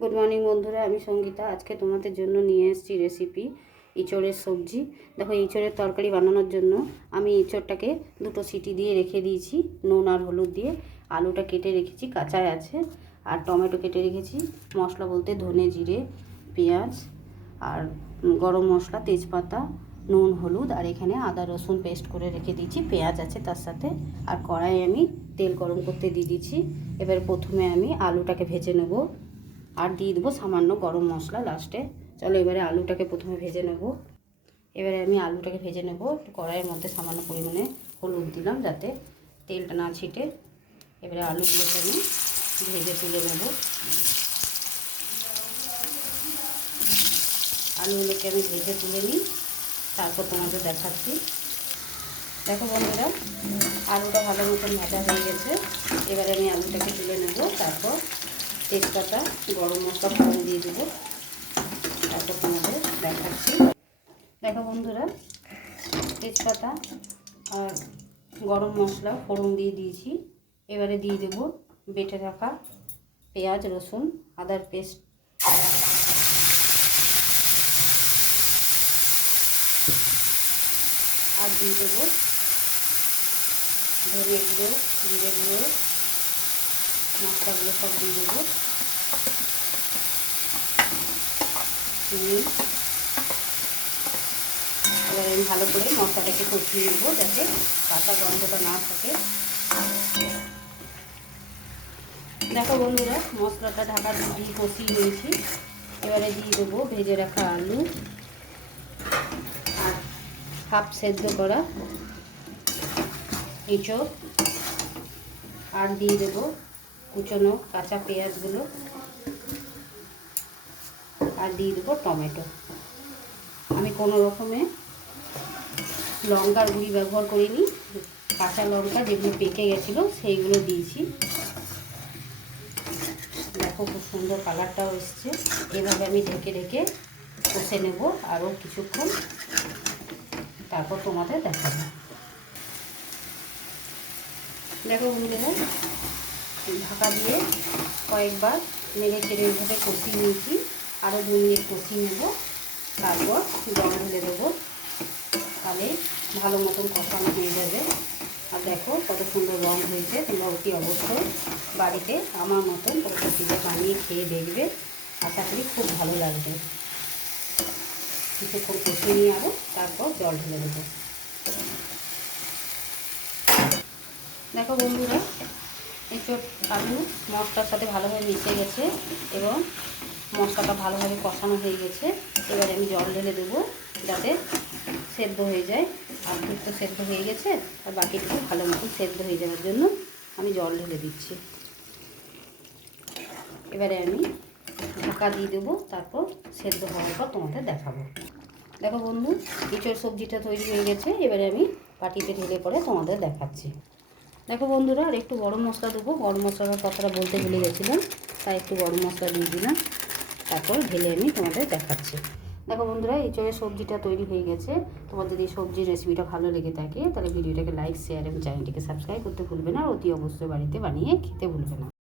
Good morning বন্ধুরা, আমি সঙ্গীতা। আজকে তোমাদের জন্য নিয়ে এসেছি রেসিপি ইঁচড়ের সবজি। দেখো, ইঁচড়ের তরকারি বানানোর জন্য আমি ইঁচড়টাকে দুটো সিটি দিয়ে রেখে দিয়েছি নুন আর হলুদ দিয়ে। আলুটা কেটে রেখেছি, কাঁচাই আছে, আর টমেটো কেটে রেখেছি। মশলা বলতে ধনে, জিরে, পেঁয়াজ আর গরম মশলা, তেজপাতা, নুন, হলুদ, আর এখানে আদা রসুন পেস্ট করে রেখে দিয়েছি, পেঁয়াজ আছে তার সাথে। আর কড়াই আমি তেল গরম করতে দিয়ে দিচ্ছি। এবার প্রথমে আমি আলুটাকে ভেজে নেব আর দিয়ে দেবো সামান্য গরম মশলা লাস্টে। চলো এবারে আলুটাকে প্রথমে ভেজে নেব। এবারে আমি আলুটাকে ভেজে নেব। কড়াইয়ের মধ্যে সামান্য পরিমাণে হলুদ দিলাম যাতে তেলটা না ছিটে। এবারে আলুগুলোকে আমি ভেজে তুলে নেব। আলুগুলোকে আমি ভেজে তুলে নিই, তারপর তোমাদের দেখাচ্ছি। দেখো বন্ধুরা, আলুটা ভালো মতন ভাজা হয়ে গেছে। এবারে আমি আলুটাকে তুলে নেব, তারপর তেজপাতা, গরম মশলা ফোড়ন দিয়ে দেবো, তারপর তোমাদের দেখাচ্ছি। দেখো বন্ধুরা, তেজপাতা আর গরম মশলা ফোড়ন দিয়ে দিয়েছি। এবারে দিয়ে দেবো বেটে রাখা পেঁয়াজ, রসুন, আদার পেস্ট, আর দিয়ে দেবো ধনে গুঁড়ো, জিরে গুঁড়ো, মশলাগুলো সব দিয়ে দেবো। এবার আমি ভালো করে মশলাটাকে কষিয়ে নেবো যাতে কাঁচা গন্ধটা না থাকে। দেখো বন্ধুরা, মশলাটা ঢাকা দিয়ে কষিয়ে নিয়েছি। এবারে দিয়ে দেবো ভেজে রাখা আলু আর হাফ সেদ্ধ করা ইঁচড়, আর দিয়ে দেবো কুচনো কাঁচা পেঁয়াজগুলো, আর দিয়ে দেবো টমেটো। আমি কোনো রকমে লঙ্কার গুঁড়ি ব্যবহার করিনি, কাঁচা লঙ্কা যেগুলো পেকে গেছিলো সেইগুলো দিয়েছি। দেখো খুব সুন্দর কালারটাও এসছে। এভাবে আমি ঢেকে ঢেকে কষে নেব আরও কিছুক্ষণ, তারপর তোমাদের দেখাবো। দেখো বন্ধুরা, ঢাকা দিয়ে কয়েকবার নেড়ে চেড়ে এইভাবে কষিয়ে নিয়েছি। আরও 2 মিনিট কষিয়ে নেব, তারপর জল ঢেলে দেবো, তাহলে ভালো মতন কষানো হয়ে যাবে। আর দেখো কত সুন্দর রং হয়েছে। তোমরা অতি অবশ্যই বাড়িতে আমার মতন পদ্ধতিতে বানিয়ে খেয়ে দেখবে, আশা করি খুব ভালো লাগবে। কিছুক্ষণ কষিয়ে নিয়ে আরও তারপর জল ঢেলে দেবো। দেখো বন্ধুরা, এঁচড় আলু মশলার সাথে ভালোভাবে মিশে গেছে এবং মশলাটা ভালোভাবে কষানো হয়ে গেছে। এবারে আমি জল ঢেলে দেবো যাতে সেদ্ধ হয়ে যায়। আলু তো সেদ্ধ হয়ে গেছে, আর বাকিটুকু ভালো মতন সেদ্ধ হয়ে যাওয়ার জন্য আমি জল ঢেলে দিচ্ছি। এবারে আমি ঢাকা দিয়ে দেবো, তারপর সেদ্ধ হওয়ার পর তোমাদের দেখাবো। দেখো বন্ধু, ইঁচড় সবজিটা তৈরি হয়ে গেছে। এবারে আমি বাটিতে ঢেলে পরে তোমাদের দেখাচ্ছি। দেখো বন্ধুরা, আর একটু গরম মশলা দেবো। গরম মশলার কথাটা বলতে ভুলে গেছিলাম, তাই একটু গরম মশলা দিয়ে দিলাম, তারপর ঢেলে আমি তোমাদের দেখাচ্ছি। দেখো বন্ধুরা, ইঁচড়ের সবজিটা তৈরি হয়ে গেছে। তোমাদের যদি সবজির রেসিপিটা ভালো লেগে থাকে তাহলে ভিডিওটাকে লাইক, শেয়ার এবং চ্যানেলটিকে সাবস্ক্রাইব করতে ভুলবে না। অতি অবশ্যই বাড়িতে বানিয়ে খেতে ভুলবে না।